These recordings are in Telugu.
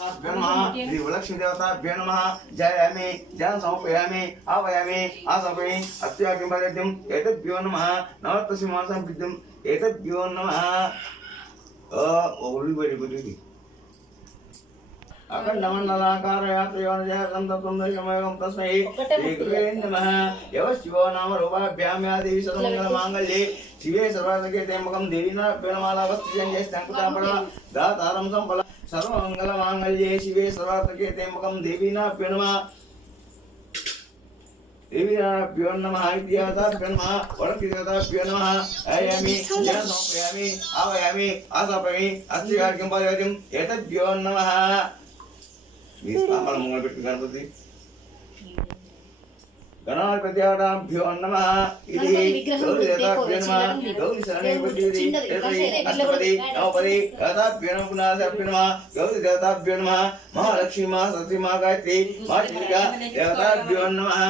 लक्ष्मी देवताभ्यो नमः जयामि जलं समर्पयामि आवायामि आसमर्पयामि अत्याग्निपरिद्यम् एतद्भ्यो नमः नवत्तसिंहासनं विद्युम् एतद्भ्यो नमः अखण्डमण्डलाकारयात्रयोनिजयं तस्मै श्रीगुरुवे नमः यवशिवो नाम रूपाभ्यां या देवी सर्वमङ्गलमाङ्गल्ये शिवे सर्वार्थके त्र्यम्बकं देवी नरप्रणमालावस्तिजन्यस्तङ्कुतापरा दातारं सम्पला सर्वमङ्गलमाङ्गल्ये शिवे सर्वार्थके त्र्यम्बकं देवी नरप्रणमा देवीभ्यो नमः इत्यादाभ्यो नमः वरकिदेवताभ्यो नमः आयामि जलं समर्पयामि आवायामि आसमर्पयामि अस्त्रिकार्यं पादयामि एतद्भ्यो नमः मंगल गणपति गणाधिपत्याभ्यो नमः गौरीदेवताभ्यो नमः गौरीशरणेभ्यो नमः गौरीदेवताभ्यो नमः महालक्ष्मी माँ सरस्वती माँ गायत्री माँ चंडिका देवताभ्यो नमः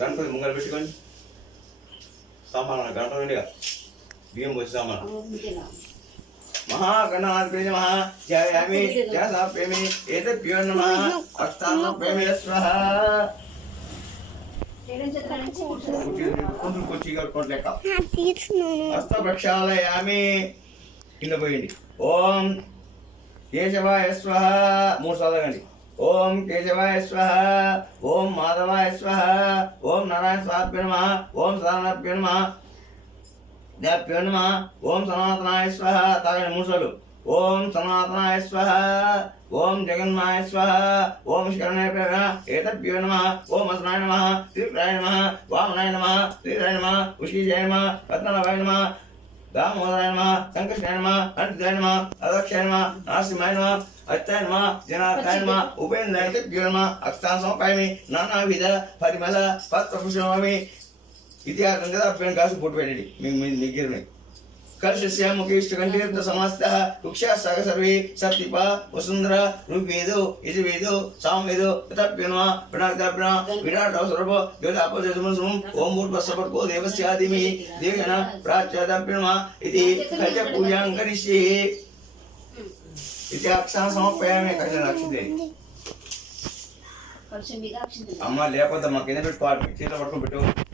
गणपति मंगल पेట్టుకోండి సామాన గణపతి బియ్యం పోసి సామాన महागणाधिपति नमः जयामि जलसमर्पयामि एतद्भ्यो नमः अष्टाङ्गप्रेमे स्वाहा हस्त प्रक्षालयामि किंद పోయండి ओम केशवाय स्वाहा మూడు సార్లు గండి ओम केशवाय स्वाहा ओम माधवाय स्वाहा ओम नारायण स्वाहाभ्यो नमः ओम सदानंदाभ्यो नमः देवभ्यो नमः ओम सनातनाय स्वाहा तागने मूसलु ओम सनातनाय स्वाहा ओम जगन्माय स्वाहा ओम शरणाय नमः एतद्भ्यो नमः ओम असनाय नमः त्रिपुराय नमः वामनाय नमः त्रिराय नमः उष्कीजाय नमः रत्ननाभाय नमः दामोदराय नमः संकर्षणाय नमः अनंताय नमः अदक्षाय नमः नारसिंहाय नमः अच्युताय नमः जनार्दनाय नमः उपेन्द्राय नमः अक्षतां समर्पयामि नानाविध परिमल पत्रपुष्पमि इतिहासं कासु पोट्पेटि निगिरने कर्षस्य मुखेष्टकण्ठीर्थ समास्तः वृक्षाः सर्वे सप्तिपा वसुन्धरा ऋग्वेदो यजुर्वेदो सामवेदो तथाभ्यो नमः प्रणक्ताभ्यो विराटो सर्वो देवतापजसमसमं ओम भूर्भुवस्सुवर्गो देवस्यादिमि देवेन प्राच्यादाभ्यो नमः इति कज पूजां करिष्ये इति अक्षां समर्पयामि कजनाक्षिते अम्म लेपदम्म किंद पेट्टुकोवाली चीत पट्टुकोनि पेट्टु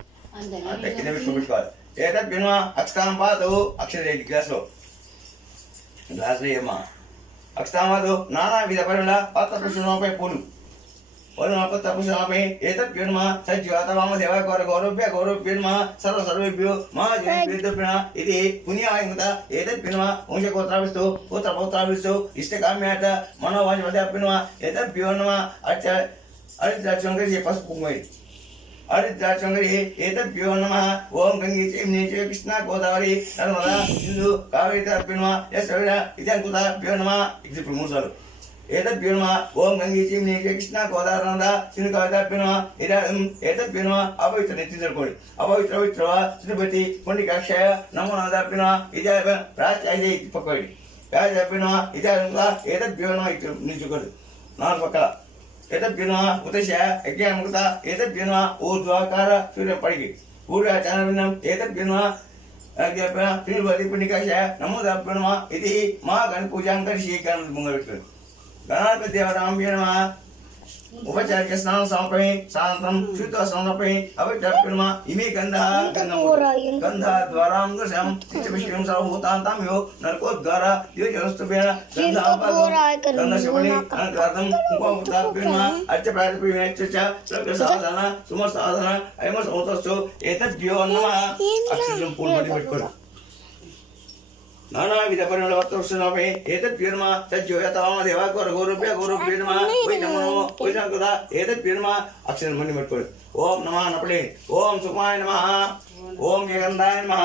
అంటే కింద పెట్టుకోవాలి ఏదైతే బినువ అక్షతాం పాదు అక్షర గ్లాస్లో ఏమా అక్షతాం పాదు నానా విధ పరిమళ పత్ర పుష్పమపై పూలు పత్ర పుష్పమపై ఏతత్ బినుమ సజ్జాత వామ దేవ గౌరవ్య నమః సర్వేభ్యో మహాజనేభ్యో ఇది పుణ్యాయంత ఏతత్ బినుమ వంశగోత్రాభిస్తు పుత్ర పౌత్రాభిస్తు ఇష్టకామ్యాత మనోవాంఛ బినుమ ఏతత్ బినుమ అరిద్రాచంగరి పసుపు కుంకుమ अरिद्राचंगरी एतद्भ्यो नमः ओम गंगे यमुने च कृष्णा गोदावरी नर्मदा सिंधु कावेरी तर्पिणः यशोदा इत्याकुताभ्यो नमः इति प्रमोसाలు एतद्भ्यो नमः ओम गंगे यमुने च कृष्णा गोदावरी नर्मदा सिंधु कावेरी तर्पिणः एतद्भ्यो नमः अपवित्र नेत्रिजर्कोడి अपवित्र श्रीपति पुण्डिकाक्षय नमो नमः इति प्राचार्य इति पकोడి प्राचार्य इति एतद्भ्यो नमः इति निजुकोడు నాలుగు పక్కల एतद्भ्यो नमः उतस्य यज्ञमुक्ता एतद्भ्यो नमः ऊर्ध्वाकार सूर्यपडिगे ऊर्ध्वाचारविन्दम् एतद्भ्यो नमः यज्ञप्य त्रिभुवनपुण्डिकाक्षय नमो नमः इति महागणपूजां करिष्ये गणपति देवताभ्यो नमः उपचारिक स्नानं समर्पयामि शान्तं शुद्ध समर्पयामि अभिचार्य नमः इमे गन्धद्वारां चित्तविषयं सर्वभूतान्तां यो नरकोद्गार योजनस्तुभ्यः गन्धशवनि अनन्तरार्थं कुङ्कुमपुत्राभ्यो नमः अर्चप्रायप्रियश्च लग्नसाधन सुमसाधन अयमसमोतस्तु एतद्भ्यो नमः अक्षरं पूर्णपदि पेट्टुकोंడి नानाविध परिमलवत्तुष्णमपि एतद्भ्यो नमः सज्जोयताम देवा गौरभ्यो नमः वैष्णवकृता एतद्भ्यो नमः अक्षरं मणि पेट्टुकोंడి ओम नमः नपले ओम सुखमाय नमः ओम यगन्धाय नमः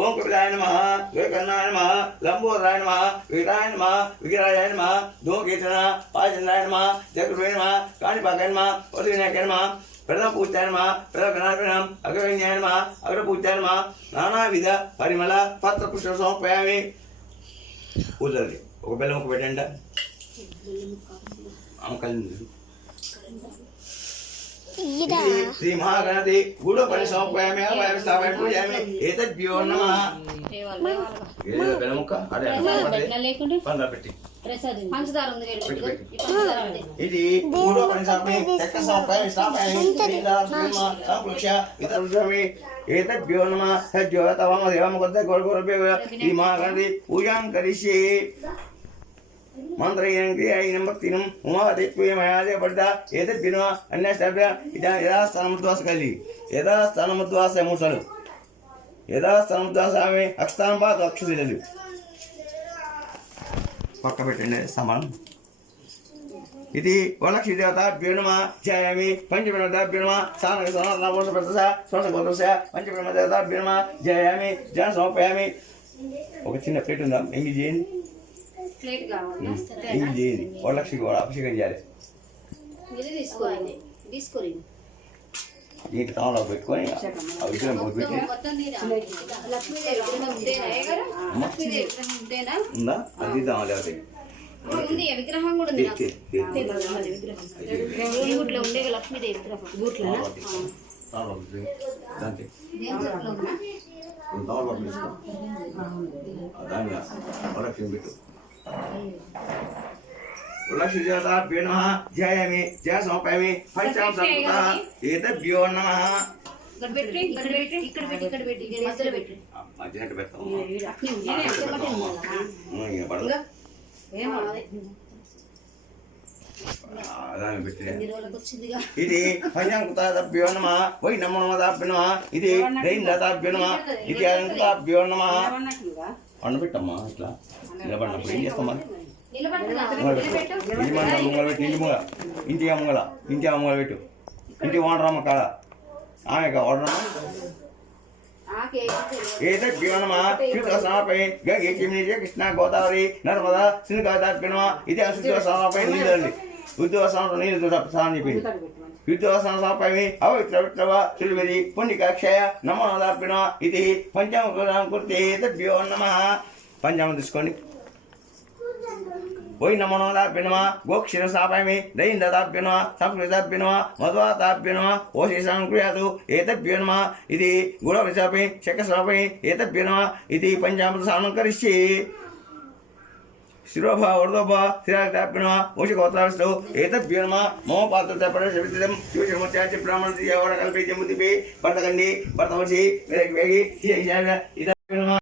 ओम कपिलाय नमः वेकन्नाय नमः लंबोदराय नमः वीराय नमः विग्रहाय नमः धूमकेतुना पाचन्द्राय नमः जगद्गुरुवे नमः काणिपाकाय नमः वसुविनायकाय नमः प्रथम पूज्याय नमः प्रथम गणाधिपतिनाम अग्रगण्याय नमः अग्रपूज्याय नमः नानाविध परिमल पत्र पुष्प समर्पयामि पूजलि ఒక బెల్లం ముక్క పెట్టండి అమ్మ కలింది శ్రీ మహాగణపతి గూఢపని సమర్పయామి అభయం స్థాపయామి పూజయామి ఏతద్భ్యో నమః బెలముక్క అదే పంద్ర పెట్టి పంచదార ఉంది ఇది గూఢపని చక్ర సమర్పయామి స్థాపయామి సంప్రోక్ష్య ఇతరుమి ఏతద్భ్యో నమః సజ్జో తవమ దేవమ కొద్ద గోర్గోర్భ్యో శ్రీ మహాగణపతి పూజాం కరిష్యే మంత్రయం క్రియాయినం భక్తినం ఉమాదిత్వమయాదే పడ్డ ఏతద్భినో అన్యష్టభ్య ఇదా యథాస్థానముద్వాస కలిగి యథాస్థానముద్వాస మూసలు యథాస్థానముద్వాస ఆమె అక్షతానం పాత అక్షుశిలలు పక్క పెట్టండి సమానం ఇది వలక్షి దేవతాభ్యో నమః ధ్యాయామి పంచబ్రహ్మ దేవతాభ్యో నమః సానక సనాతన ప్రదశ శ్వాస ప్రదశ పంచబ్రహ్మ దేవతాభ్యో నమః ధ్యాయామి ధ్యాన సమర్పయామి ఒక చిన్న ప్లేట్ ఉందా ఎంగి చేయండి ఎంగి చేయండి వరలక్ష్మికి అభిషేకం చేయాలి దీనికి తామలో పెట్టుకొని ఆ విగ్రహం పెట్టి ఉందా అది ఇద్దాం లేకపోతే విగ్రహం కూడా ఉంది ఉండే లక్ష్మీదేవి విగ్రహం దాన్ని వరలక్ష్మి పెట్టు వరలక్ష్మీదేవతాభ్యో నమః ధ్యాయామి ధ్యాన సమర్పయామి పంచాం సంకృతః ఏతద్భ్యో నమః మధ్యనట్టు పెడతాం ఇది పంచాంకృతాభ్యో నమః వై నమో నమదాభ్యో నమః ఇది దైందతాభ్యో నమః ఇది అలంకృతాభ్యో నమః వండబెట్టమ్మా ఇట్లా నిలబడినప్పుడు ఏం చేస్తామా ఇంటి మంట ముంగల పెట్టి ఇంటి ముంగల పెట్టు ఇంటి వాడరమ్మ కాడ ఆమె వాడరమ్మ ఏతద్భ్యో నమః శ్రీకృష్ణాపై గంగే చిమ్ని కృష్ణ గోదావరి నర్మదా సింధుకాదాభ్యో నమః ఇది అశుద్ధి నీళ్ళండి ఉద్యోగ నీళ్ళు స్నానం చెప్పింది యుద్ధోత్సవమి అవిత్రవిత్రవ శ్రీమతి పుణ్యకాక్షయ నమో నదాభ్యో ఇది పంచామృతం కుర్తే ఏతద్భ్యో నమః పంచామృతం తీసుకోండి ఓయ్ నమో నదాభ్యో నమః గోక్షీర స్థాపయామి దైందతాభ్యో నమః సంస్కృతాభ్యో నమః మధ్వాతాభ్యో నమః ఓశేషాం క్రియాతు ఏతద్భ్యో నమః ఇది గుణవిశాపి శకస్వాపి ఏతద్భ్యో నమః ఇది పంచామృత స్నానం కరిష్యే శిరోభా వర్ధోభా స్థిరాభ్యో నమః ఓషికోత్రావిష్టౌ ఏతద్భ్యో నమః మమ పాత్ర పరశవిదితం శివశమత్యాచ బ్రాహ్మణ కల్పే జముదిపి భర్తకండి భర్తవర్షి వేగి ఇతభ్యో నమః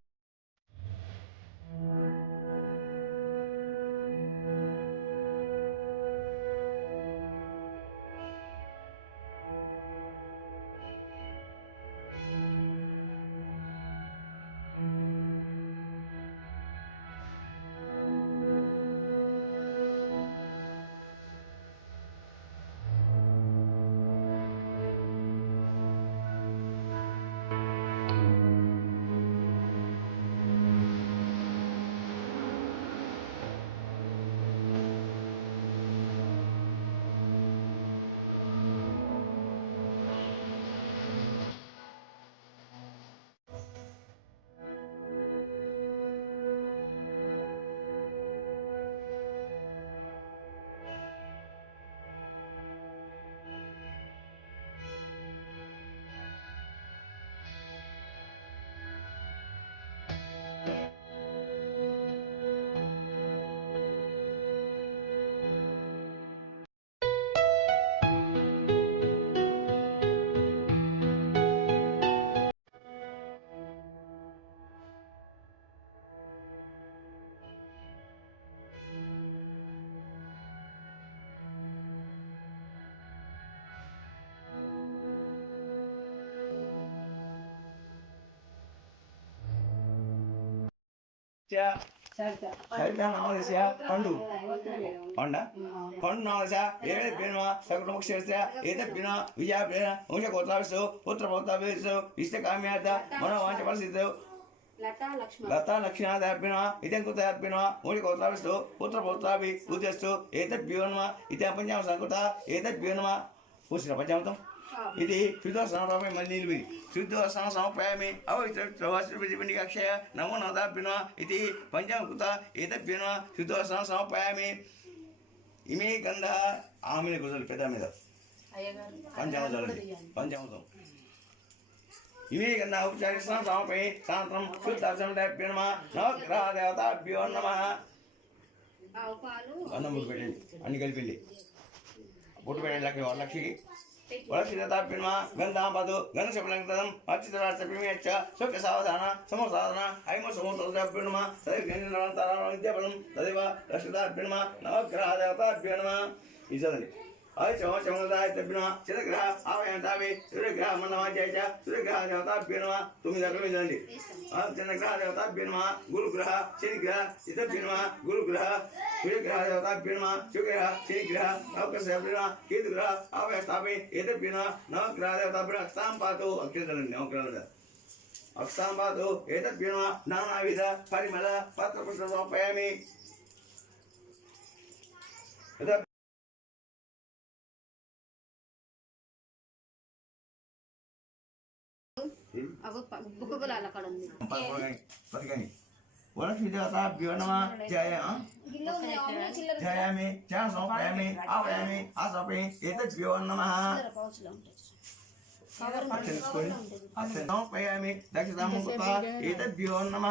సరిత నామదశ పండు పండ పండు నామదశ ఏదైనా సకుటముక్ష ఏదైనా విజయ వంశకోత్రావిస్తూ పుత్రపౌత్రావిస్తూ ఇష్టకామ్యార్థ మనోవాంఛ పరిస్థితి లతా లక్ష్మీనాథాభ్యో ఇదం కృతాభ్యో మూలికోత్రావిస్తూ పుత్రపౌత్రాభి ఉద్యస్తూ ఏతద్భ్యో నమః ఇది పంచామ సంకృత ఏతద్భ్యో నమః పూసిన పంచామృతం ఇది శుద్ధోత్సవమే మళ్ళీ నిలిపి శుద్ధోత్సవం సమర్పయామి అవిత్రవాసి అక్షయ నమో నదాభ్యో ఇది పంచామృత ఏతభ్యో నమః శుద్ధోత్సవం సమర్పయామి ఇమే గంధ ఆమె గుజలు పెద్ద మీద పంచామృతం ఇవే కన్నా ఉపచారిస్తాం సమపై సాయంత్రం శుద్ధాభ్యో నమ నవగ్రహ దేవతాభ్యో నమ ఆవు పాలు అన్నం బొట్టు పెట్టండి అన్ని కలిపిండి బొట్టు పెట్టండి లక్ష్మి వరలక్ష్మికి వరలక్ష్మి దేవతాభ్యో నమ గంధాంబదు గంధశపలంకృతం అర్చితరాక్ష సుఖ సావధాన సమసాధన హైమ సమోత్తాభ్యో నమ విద్యాఫలం తదేవ లక్ష్మీదాభ్యో నమ నవగ్రహ దేవతాభ్యో నమ ఇది చమదాయభ్యో చిరగ్రహ ఆవయంతావి సూర్యగ్రహ మండమాధ్యాయ సూర్యగ్రహ దేవతాభ్యో నమ 9 రకాలు ఇదండి చంద్రగ్రహ దేవతాభ్యో నమ గురుగ్రహ శనిగ్రహ ఇతభ్యో నమ గురుగ్రహ సూర్యగ్రహ దేవతాభ్యో నమ శుక్రగ్రహ శనిగ్రహ నవగ్రహభ్యో నమ కేతుగ్రహ ఆవయస్తాపి ఏతభ్యో నమ నవగ్రహ దేవతాభ్యో అక్షాం పాతు అక్షరాలండి నవగ్రహాలు అక్షాం పాతు ఏతభ్యో నమ నానావిధ పరిమళ పత్రపుష్ప సమర్పయామి అవి బుక్కగులు అక్కడ ఉంది వరలక్ష్మి దేవతాభ్యో నమ గిన్నె ఉంది అమ్మ చిల్లర జయామి ధ్యాన సమర్పయామి ఆవయామి ఆసపి ఏతభ్యో నమ పౌచ్లో ఉంటాయి సమర్పయామి దక్షిణాముకుత ఏతభ్యో నమ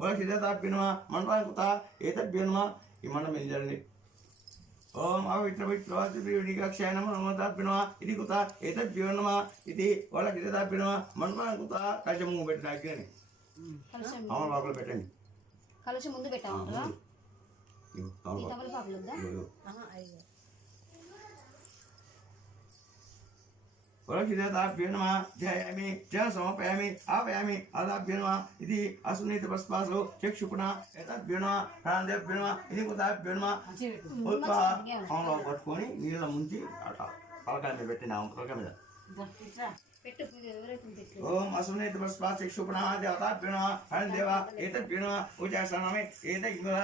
వరలక్ష్మి దేవతాభ్యో నమ మండపాకుత ఏతభ్యో నమ ఈ మండపం ఏం చేయండి ఓం అవిత్రవిత్రక్షయ నమ నమోదాభ్యో నమ ఇది కుత ఏతభ్యో నమ ఇది వరలక్ష్మి దేవతాభ్యో నమ మండపాకుత కలశము పెట్టిన అగ్ని అమ్మ లోపల పెట్టండి కలుషం ముందు పెట్టామంటారా ఈ తమలపాకులు వద్దా వరలక్ష్మి దేవతాభ్యో నమ ధ్యాయామి ధ్యాన సమర్పయామి ఆవయామి అదాభ్యో నమ ఇది అసునీత పుష్పాసు చక్షుకుణ ఏతభ్యో నమ ప్రాణదేభ్యో నమ ఇది కుతాభ్యో నమ అమ్మలో పట్టుకొని నీళ్ళ ముంచి పలకాయ మీద పెట్టిన పలకాయ మీద పెట్టు ఎవరైతే పెట్టు ఓం అసునీత పుష్పా చక్షుకుణ దేవతాభ్యో నమ ప్రాణదేవ ఏతభ్యో నమ పూజాసనమే ఏతభ్యున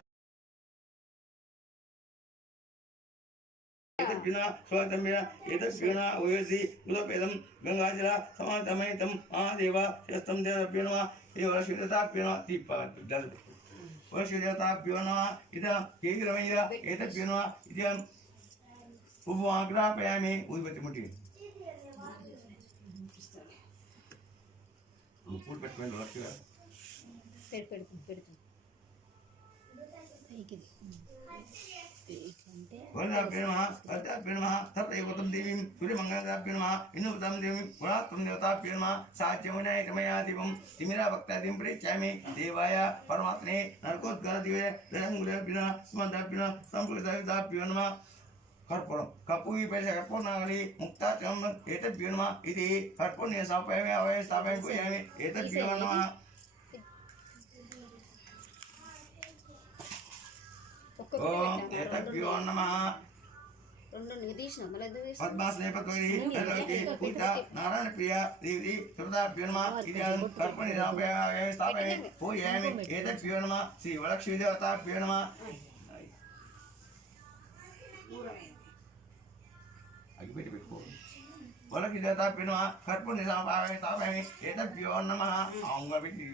స్వాగతమ్య ఏతభ్యున ఓయసి ఉదపేదం గంగాజల సమాతమయితం మహాదేవ శ్రేష్టం దేవభ్యో నమ ఇది వరలక్ష్మీదేవతాభ్యో నమ వరలక్ష్మీదేవతాభ్యో నమ ఇద కేగిరమయ్య ఏతభ్యో నమ ఇది ఉపమాగ్రాపయామి ఊదిపత్తి ముట్టి పూలు పెట్టుకోండి వరలక్ష్మి గారు పెడుతుంది వరదాభ్యో నమ వరదాభ్యో నమ తత్రైవతం దేవీం సూర్యమంగళదాభ్యో నమ ఇన్నుతం దేవీం పురాత్వం దేవతాభ్యో నమ సాధ్యమునైకమయా దీపం తిమిరా భక్తాదిం ప్రేచ్యామి దేవాయ పరమాత్మనే నరకోద్గర దివే రసంగులేభ్యో స్మందాభ్యో సంపులితాభ్యో నమ కర్పూరం కపూయి పేస కర్పూర్ణాగలి ముక్తాచం ఏతభ్యో నమ ఇది కర్పూర్ణీయ సమర్పయామి అవయ స్థాపయామి పూజయామి ఏతభ్యో నమ ఓం ఏతభ్యో నమ పద్మాసనేపత్వరి పూజిత నారాయణ ప్రియ దేవి సురదాభ్యో నమ ఇది కర్పూర్ణి స్థాపయామి పూజయామి ఏతభ్యో నమ శ్రీ వరలక్ష్మీ దేవతాభ్యో నమ అగిపెట్టి పెట్టుకో వరలక్ష్మీ దేవతాభ్యో నమ కర్పూర్ణి స్థాపయామి ఏతభ్యో నమ ఆంగ పెట్టి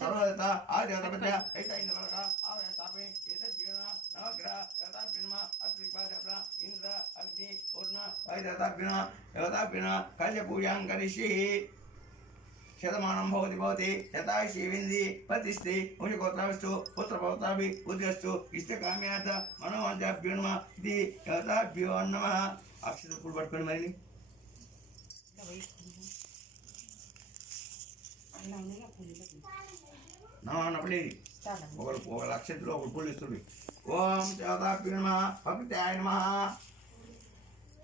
సర్వదేవత ఆ దేవత పెద్ద ఏతైన వరక ఆవయ స్థాపయామి ఏతభ్యో నమ నవగ్రహ దేవతాభ్యో నమ అగ్నిపాదప్ర ఇంద్ర అగ్ని పూర్ణ దేవతాభ్యో నమ దేవతాభ్యో నమ కలశ పూజాం కరిష్యే శతమానం భవతి యథాశి వింది ప్రతిష్ఠి వంశగోత్రావిస్తు పుత్రపౌత్రాభి ఉద్యస్తు ఇష్టకామ్యార్థ మనోవంశాభ్యో నమ ఇది దేవతాభ్యో నమ అక్షర పూలు పట్టుకొని మరి నప్పలేదు ఒక లక్షలో ఒక పూలు ఇస్తుంది ఓం దేవతాభ్యో నమ భక్తాయ నమ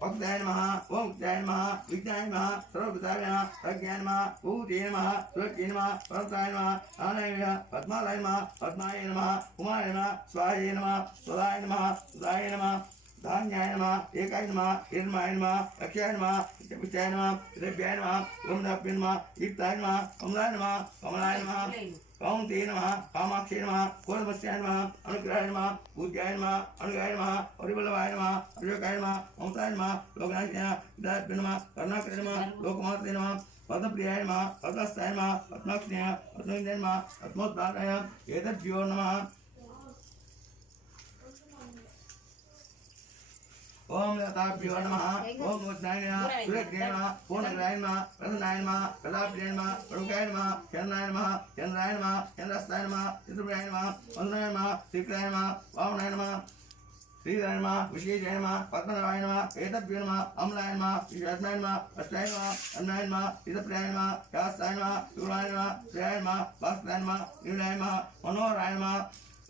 భక్తాయ నమ ఓం ముక్తాయ నమ విజ్ఞాయ నమ సర్వభూతాయ నమ ప్రజ్ఞాయ నమ భూతే నమ సురక్షే నమ పరతాయ నమ ఆనాయ నమ పద్మాలయ నమ పద్మాయ నమ కుమాయ నమ స్వాయ నమ స్వదాయ నమ సుదాయ నమ ధాన్యాయ నమ ఏకాయ నమ నిర్మాయ నమ లక్ష్యాయ నమ విద్యాయ నమ ద్రవ్యాయ నమ ఓందాభ్య నమ యుక్తాయ నమ కమలాయ నమ కమలాయ నమ కౌంతే నమ కామాక్షే నమ కోరమస్యాయ నమ అనుగ్రహాయ నమ పూజ్యాయ నమ అనుగాయ నమ పరివల్లవాయ నమ అశోకాయ నమ మమతాయ నమ లోకనాశినాయ విద్యాభ్య నమ కరుణాకర నమ లోకమాత్రే నమ పద్మప్రియాయ నమ పద్మస్థాయ నమ పద్మాక్షిణాయ పద్మవిందాయ నమ పద్మోద్ధారాయ ఏతభ్యో నమ ఓం లతాభ్యో నమః ఓం ఉజ్జాయ నమః సురగ్నే నమః పూర్ణగ్రాయ నమః ప్రసన్నాయ నమః ప్రతాప్యే నమః ప్రముఖాయ నమః చంద్రాయ నమః చంద్రాయ నమః చంద్రస్తాయ నమః చతుర్భుజాయ నమః వందనాయ నమః శ్రీకరాయ నమః వామనాయ నమః శ్రీధరాయ నమః విశేషాయ నమః పద్మనాభాయ నమః ఏతభ్యో నమః అమలాయ నమః విశ్వాత్మాయ నమః అష్టాయ నమః అన్నాయ నమః సీతప్రియాయ నమః శాస్త్రాయ నమః శూలాయ నమః శ్రేయాయ నమః భాస్కరాయ నమః నీలాయ నమః మనోహరాయ నమః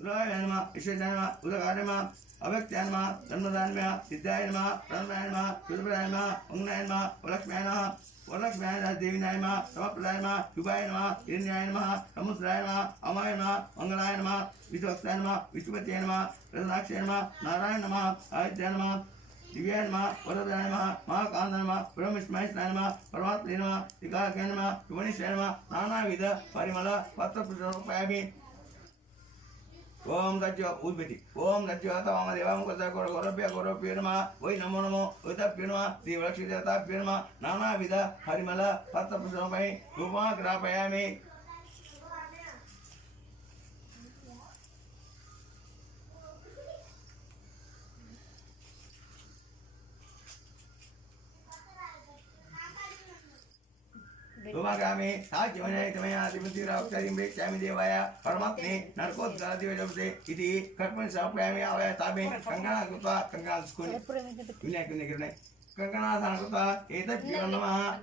సురాయ నమః విశ్వేశాయ నమః ఉదగాయ నమః అవ్యక్తాయ నమః జన్మదాయ నమః సిద్ధాయ నమః ప్రణమాయ నమః సురభ్రాయ నమః మంగళాయ నమః వరలక్ష్మ్యాయ నమః వరలక్ష్మ్యాయ దేవినాయ నమః సమప్రదాయ నమః శుభాయ నమః హిరణ్యాయ నమః సముద్రాయ నమః అమాయ నమః మంగళాయ నమః విశ్వక్తాయ నమః విష్ణుపతయ నమః ప్రసన్నాక్షయ నమః నారాయణ నమః ఆదిత్యాయ నమః దివ్యాయ నమః వరదాయ నమః మహాకాంత నమః బ్రహ్మవిష్మహేశ్వరాయ నమః పరమాత్మనే నమః త్రికాలకాయ నమః శుభనిశ్చయ నమః నానావిధ పరిమళ పత్రపుష్పయామి ఓం దజ్జ ఊద్బితి ఓం దజ్జవాత వామదేవం గొరభ్య నమః వై నమో నమో వైతభ్యో నమః శ్రీ వరలక్ష్మీ దేవతాభ్యో నమః నానావిధ పరిమళ పత్రపుష్పమై రూపాగ్రాపయామి Rumagami, Hajimane, Tamaya, Dimiti Raksharim, Chami Devaya, Paramatni, Narkot Gadi, Iti, Karpan Sapami, Tabi, Kangana Guta, Kangal School, Unakune, Kangana Sanakuta, Eta Piranama,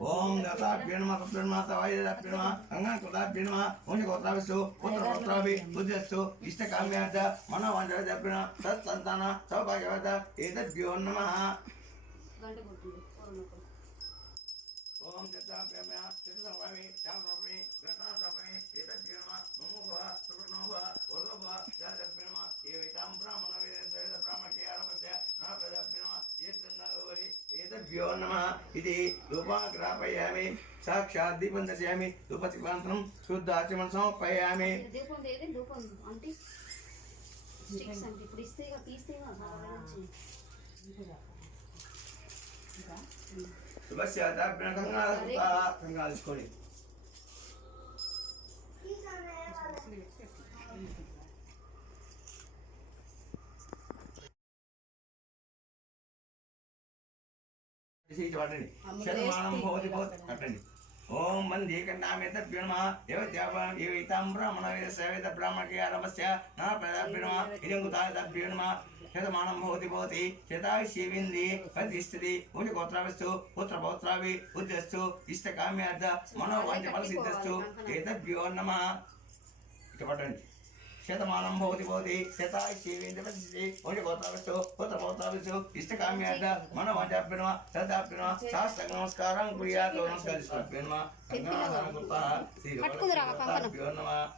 Om Data Pirma, Pirma, Tawai, Pirma, Angakuta Pirma, Onikotavisu, Potravi, Buddhistu, Istakamiata, Manavanda, Pina, Santana, Sabagavata, Eta Pionama. Om Jata Pemya, Siddhavami, Chandravami, Gatasapami, Etapirma, Mumuha, Subrnova, Ullava, Yadapirma, Evitam Brahmana, Vedasa, Brahma, Kiaramata, Napadapirma, Yetanavori, Etapyo Nama, Iti, Lupa Grapayami, Sakshat Dipandasami, Lupatipantam, Suddhachaman Payami. Auntie, sticks and please take a piece thing. Subasya Tapina Kangal School. Om Mandi Kandameta Pirma, Evitaba, Evitam Brahmana, Savita Brahma Kiaramasya, Napada Pirma, Idanguta Pirma. Shetamanam Bhoti Bhoti, Sheta Shivindi, Padistri, Mujikotravistu, Putrapotravi, Udyastu, Istakamiada, Mano Vanjapalasidastu, Eta Bionama. Shetamanam Bhoti Bhoti, Sheta Shivindi, Padistri, Mujikotravistu, Putrapotravistu, Istakamiada, Mano Vanjapinma, Tadapinma, Sasta Namaskaram, Priya, Namaskar Pinma, Kangana Gupta, Sri Bionama.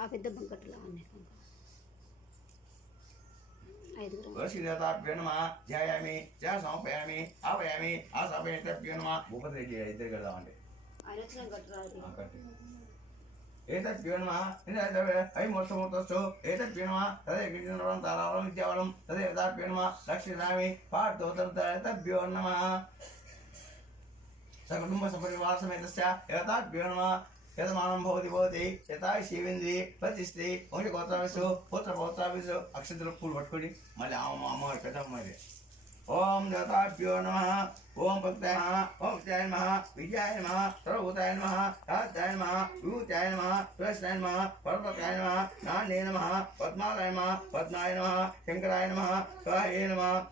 ఆ పెద్ద బంకట్లా ఉన్నాయి ఐదుగురు వశిదతాభ్యో నమః ధ్యాయామి ధ్యాసమపయామి ఆపయామి ఆసపయేతభ్యో నమః భూపతి రెడ్డి ఇద్దరు కడదామండి ఆయన వచ్చిన గట్రాది ఏతభ్యో నమః ఐ మూర్తమూర్తస్సు ఏతభ్యో నమః తదే గిరిజనవరం తారావరం విద్యావరం తదే యథాభ్యో నమః లక్ష్మీరామి పార్థోత్తరతభ్యో నమః సకుటుంబ సపరివార సమేతస్య యథాభ్యో నమః Yadamanam Bhoti Bhoti, Yata Shivindri, Patistri, Only Gotravisu, Putrapotravisu, Akshadra Pool, what could he? Malama, Katamari. Om Yatapyo Namaha, Om Bhaktaya, Om Jayamaha, Vijayamaha, Sarvutayamaha, Yatayamaha, Utayamaha, Prasnayamaha, Parvakayamaha, Nanenamaha, Padmalayamaha, Padnayamaha, Shankarayamaha, Swahayanamaha.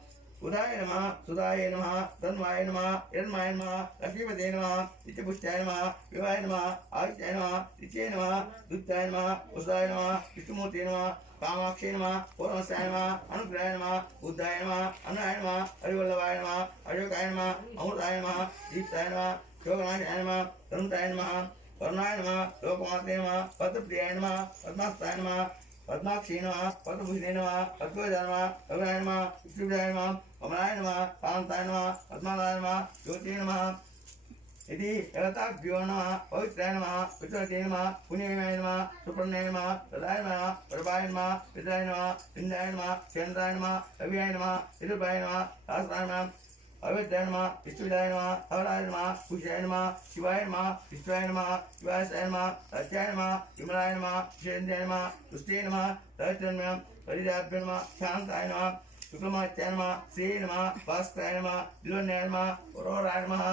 Udaya Namaha, Sudaya Namaha, Tanmaya Namaha, Yadmaya Namaha, Lakshmipate Namaha, Nityapushchaya Namaha, Vivaya Namaha, Aditya Namaha, Nitya Namaha, Duttaya Namaha, Usdaya Namaha, Vishtumurti Namaha, Kamakshi Namaha, Purnamasaya Namaha, Anugraya Namaha, Uddaya Namaha, Anaya Namaha, Harivallabhaya Namaha, Ajokaya Namaha, Amrutaya Namaha, Deeptaya Namaha, Yoganashaya Namaha, Tarunataya Namaha, Varunaya Namaha, Lokamate Namaha, Patrapriyaya Namaha, Padmastaya Namaha, Padmakshi Namaha, Padmabhushe Namaha, Advaita Namaha, Avinaya Namaha, Vishnuvidaya Namaha, Amanaya Namaha, Kantaya Namaha, Padmalaya Namaha, Jyoti Namaha. Iti Yatapyo Namaha, Pavitraya Namaha, Vitrate Namaha, Punyamaya Namaha, Suparnaya Namaha, Sadaya Namaha, Prabhaya Namaha, Vitraya Namaha, Vindaya Namaha, Chandraya Namaha, Aviyaya Namaha, Vidubhaya Namaha, Sahasraya Namaha, अविद्याय नमः विष्णुदाय नमः अवलाय नमः पूजाय नमः शिवाय नमः विष्णुवाय नमः शिवाय नमः सत्याय नमः विमलाय नमः शेन्द्राय नमः तुष्टे नमः सहस्राय नमः परिदाभ्य नमः शान्ताय नमः शुक्लमात्याय नमः श्री नमः भास्कराय नमः दिलोन्याय नमः औरोराय नमः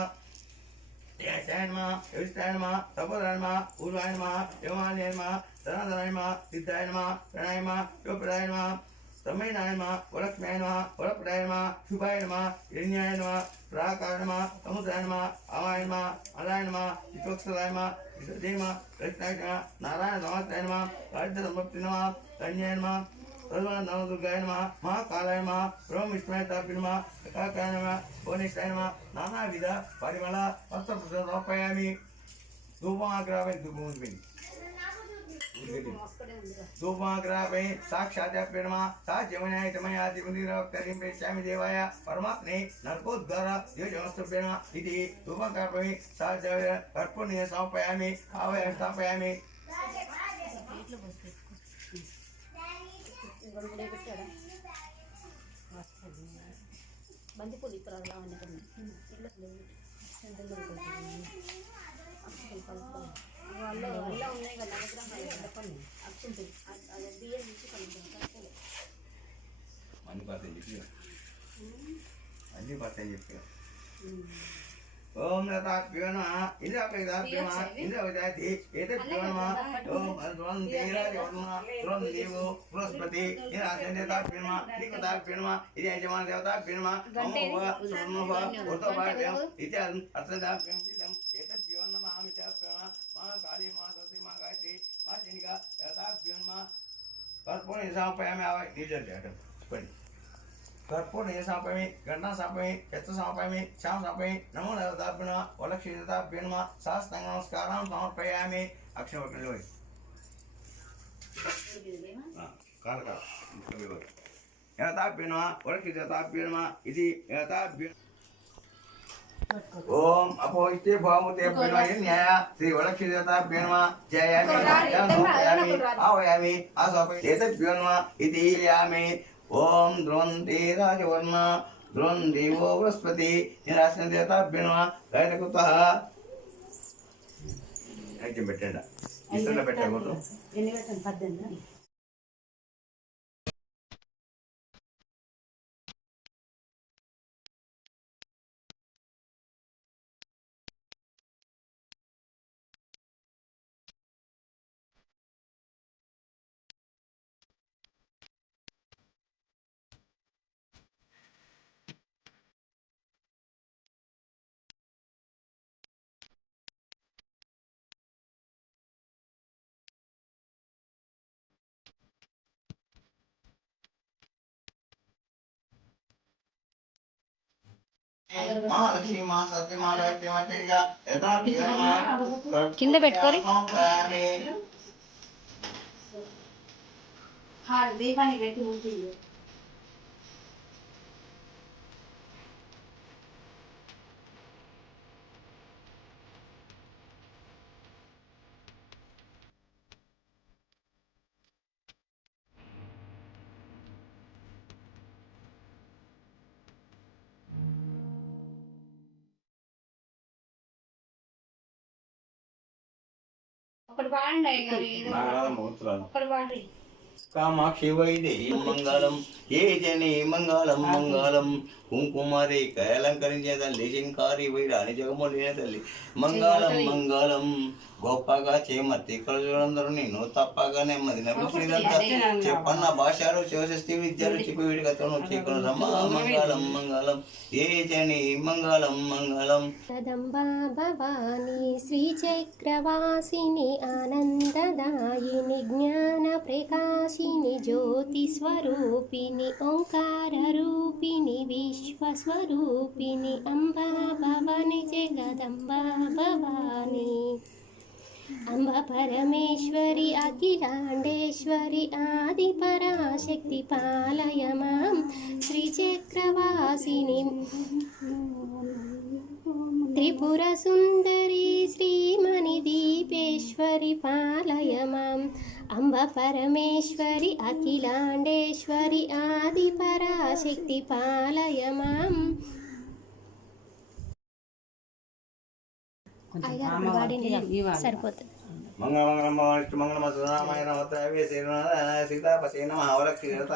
याशाय नमः योगिष्ठाय नमः तपोदाय नमः पूर्वाय नमः यमान्याय नमः धनाधनाय नमः सिद्धाय नमः प्रणय नमः योगप्रदाय नमः तमेनाय नमः वरलक्ष्म्याय नमः वरप्रदाय नमः शुभाय नमः हिरण्याय नमः प्राकाय नमः समुद्राय नमः अमाय नमः अलाय नमः विश्वक्षराय नमः विश्वदेय नमः कृष्णाय नमः नारायण नमस्ताय नमः राज्यसम्पत्ति नमः कन्याय नमः सर्वानंद दुर्गाय नमः महाकालाय नमः ब्रह्म विष्णुवाय तापि नमः एकाकाय नमः भुवनेश्वराय नमः नानाविध परिमल वस्त्रप्रसादं समर्पयामि धूपमाग्रापयामि धूपमाग्रापयामि साक्षात्याप्य नमः साज्यमनाय तमयादिमुनिरवक्तरिं प्रेष्यामि देवाय परमात्मने नरकोद्गार योजनस्तुभ्ये नमः इति धूपमाग्रापयामि साज्य कर्पूर्णीय समर्पयामि आवाहयामि स्थापयामि బంతిపూలు ఇప్పుడు అలా అలా ఉన్నాయి కదా చెప్పండి అక్షంతులు అది బియ్యం నుంచి కలుగుతాం అన్ని పడతాయి చెప్పి ओम नताभ्यो नमः इंद्रापैदाभ्यो नमः इंद्रवजाति एतभ्यो नमः ओम अद्वं देवराजवन्मः द्वं देवो बृहस्पति इंद्रासनेताभ्यो नमः निकटाभ्यो नमः इति यजमान देवताभ्यो नमः अमोघ सुवर्णोघ उर्ध्वभाभ्यम् इति अर्थदाभ्यं चिदम् एतभ्यो नमः अमिताभ्यो नमः महाकाली महासती महागायत्री महाचनिका देवताभ्यो नमः कर्पूरेण समर्पयामि आवाय निजर्जातं स्पन्दि कर्पूर्णीय समर्पयामि घटना समर्पयामि यत्र समर्पयामि श्याम समर्पयामि नमो देवताभ्यो नमः वरलक्ष्मीदेवताभ्यो नमः साष्टांग नमस्कारं समर्पयामि अक्षरवक्त्रं देवताभ्यो नमः वरलक्ष्मीदेवताभ्यो नमः इति देवताभ्यो ओम अपोहिते भावमुते न्याय श्री वरलक्ष्मीदेवताभ्यो नमः जयामि आवाहयामि आसपयामि एतभ्यो नमः इति यामि ओम ध्रुवन्ति राजवर्म ध्रुवं देवो बृहस्पति निरासन देवताभ्यो नमः गायनकुतः ऐक्యం పెట్టండి ఇస్తున్న పెట్టకూడదు ఎన్ని పెట్టండి 18 महालक्ष्मी महासती महागायत्री महाचनिका देवताभ्यो नमः కింద పెట్టుకోరి దీపాన్ని పెట్టి ఉంటుంది ఒకటి వాడండి ఒకటి వాడి कामाक्षि वैदेही मंगलम ये जने मंगलम मंगलम कुंकुमारे कलंकరించే తల్లి శంకారి వైరాణి జగములిన తల్లి మంగళం మంగళం గొప్పగా చేమర్తి కలులందరూ నిన్ను తప్పగా నెమ్మది నమ్మిదంతా చెప్పన్న భాషలు శివశక్తి విద్యలు చెప్పి వీడి కథను చీకులమ్మ మంగళం మంగళం ఏ జని మంగళం మంగళం కదంబా భవాని శ్రీచక్రవాసిని ఆనందదాయిని జ్ఞాన ప్రకాశిని జ్యోతి స్వరూపిణి ఓంకార రూపిణి విశ్వస్వరూపిణి అంబా భవాని జగదంబా భవాని అంబ పరమేశ్వరి అఖిలాండేశ్వరి ఆది పరాశక్తి పాలయ మాం శ్రీచక్రవాసిని త్రిపుర సుందరి శ్రీమణి దీపేశ్వరి పాలయ మాం అంబ పరమేశ్వరి అఖిలాండేశ్వరి ఆది పరాశక్తి పాలయ మాం అయ్యగారు ఇప్పుడు వాడింది సరిపోతుంది. మంగళమంగళం భవాని మంగళమస్తు రామాయ నమస్తే సీతాపతి నమ అవలక్షి